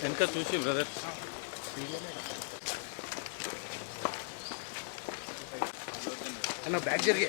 వెనక చూసి బ్రదర్ అన్న బ్యాగ్ జరిగే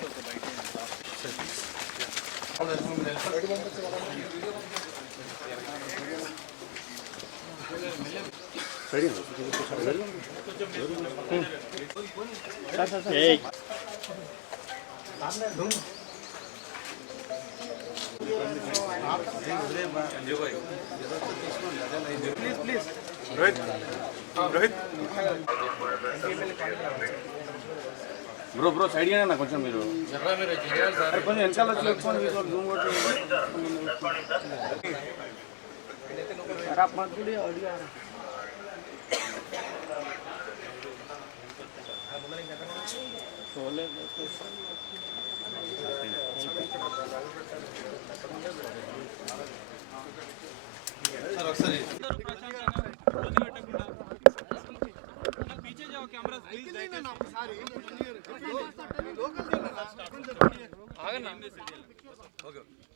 బ్రో బ్రో సైడ్ నా కొంచెం మీరు అరే కొంచెం వెనకాల వచ్చి పెట్టుకోండి వీళ్ళు జూమ్ కొట్టి.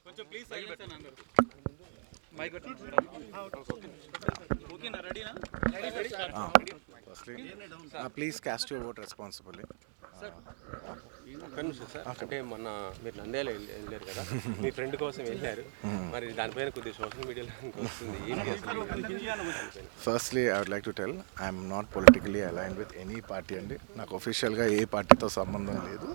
కొంచెం ప్లీజ్ సైలెన్స్ అని మైక్ ఓకేనా రెడీనా please cast your vote responsibly ఒక్క నిమిషం సార్ అంటే మొన్న మీరు నంద్యాల వెళ్ళి- వెళ్ళారు కదా? మీ ఫ్రెండ్ కోసం వెళ్ళారు. మరి దానిపైన కొద్దిగా సోషల్ మీడియాలో వస్తుంది. ఏంటి అసలు? Firstly I would like to tell I'm not politically aligned with any party అండి. నాకు ఒఫిషియల్గా ఏ పార్టీతో సంబంధం లేదు.